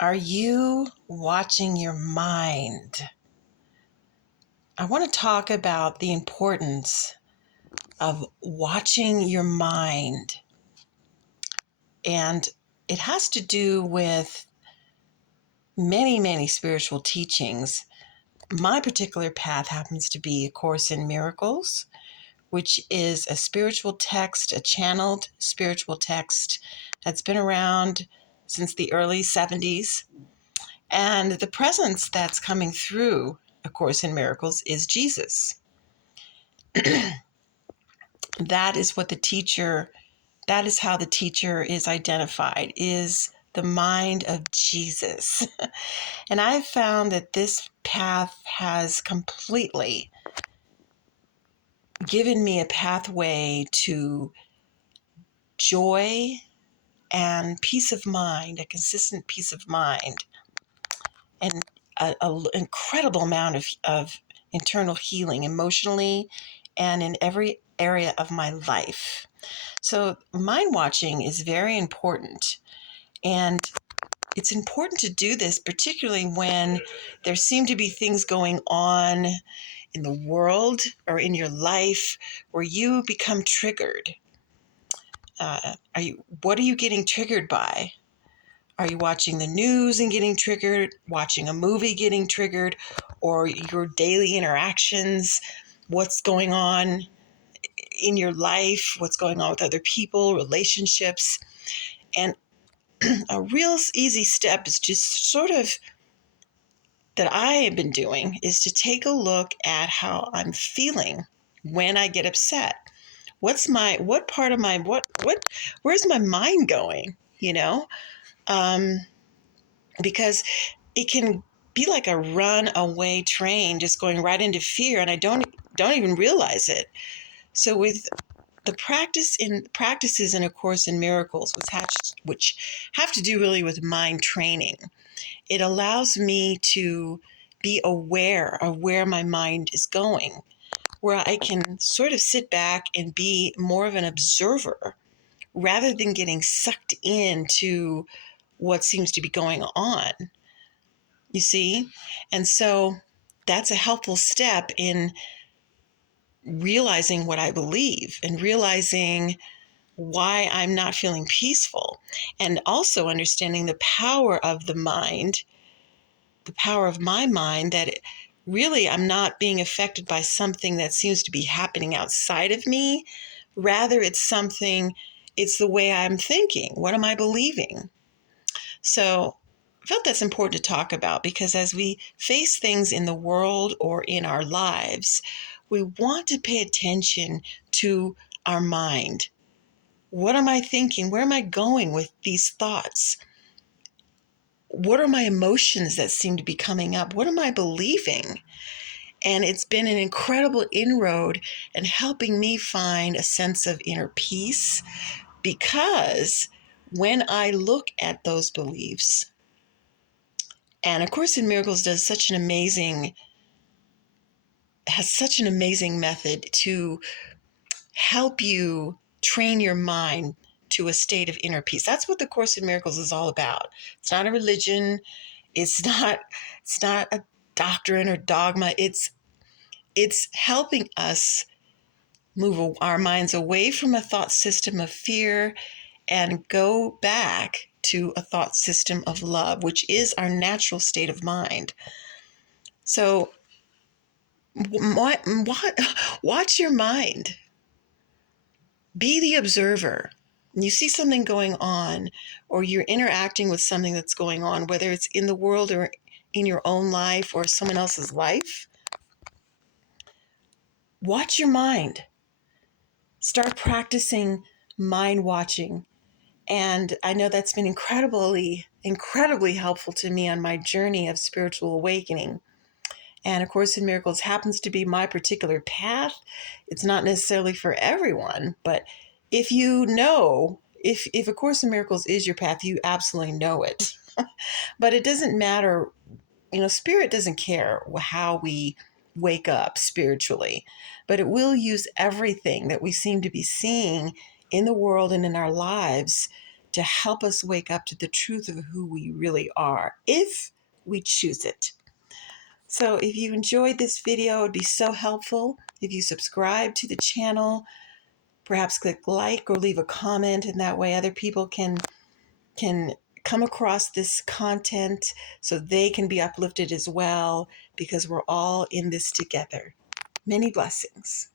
Are you watching your mind? I want to talk about the importance of watching your mind. And it has to do with many spiritual teachings. My particular path happens to be A Course in Miracles, which is a spiritual text, a channeled spiritual text that's been around since the early 70s. And the presence that's coming through A Course in Miracles is Jesus. That is how the teacher is identified, is the mind of Jesus. And I've found that this path has completely given me a pathway to joy and peace of mind, a consistent peace of mind, and an incredible amount of internal healing emotionally and in every area of my life. So mind watching is very important. And it's important to do this, particularly when there seem to be things going on in the world or in your life where you become triggered. What are you getting triggered by? Are you watching the news and getting triggered, watching a movie getting triggered, or your daily interactions? What's going on in your life? What's going on with other people, relationships? And a real easy step is just sort of that I have been doing is to take a look at how I'm feeling when I get upset. What part of my, where's my mind going? Um, because it can be like a runaway train just going right into fear, and I don't even realize it. So with the practices in A Course in Miracles, which have to do really with mind training, it allows me to be aware of where my mind is going, where I can sort of sit back and be more of an observer rather than getting sucked into what seems to be going on. You see? And so that's a helpful step in realizing what I believe and realizing why I'm not feeling peaceful, and also understanding the power of the mind, the power of my mind, that really I'm not being affected by something that seems to be happening outside of me. Rather, it's the way I'm thinking. What am I believing? So I felt that's important to talk about because as we face things in the world or in our lives, we want to pay attention to our mind. What am I thinking? Where am I going with these thoughts? What are my emotions that seem to be coming up? What am I believing? And it's been an incredible inroad in helping me find a sense of inner peace, because when I look at those beliefs, and A Course in Miracles has such an amazing method to help you train your mind to a state of inner peace. That's what the Course in Miracles is all about. It's not a religion. It's not a doctrine or dogma. It's helping us move our minds away from a thought system of fear and go back to a thought system of love, which is our natural state of mind. So watch your mind. Be the observer. When you see something going on, or you're interacting with something that's going on, whether it's in the world or in your own life or someone else's life, watch your mind. Start practicing mind watching. And I know that's been incredibly helpful to me on my journey of spiritual awakening. And A Course in Miracles happens to be my particular path. It's not necessarily for everyone, but if you know, if A Course in Miracles is your path, you absolutely know it. But it doesn't matter, Spirit doesn't care how we wake up spiritually, but it will use everything that we seem to be seeing in the world and in our lives to help us wake up to the truth of who we really are, if we choose it. So if you enjoyed this video, it would be so helpful if you subscribe to the channel, perhaps click like or leave a comment, and that way other people can come across this content so they can be uplifted as well, because we're all in this together. Many blessings.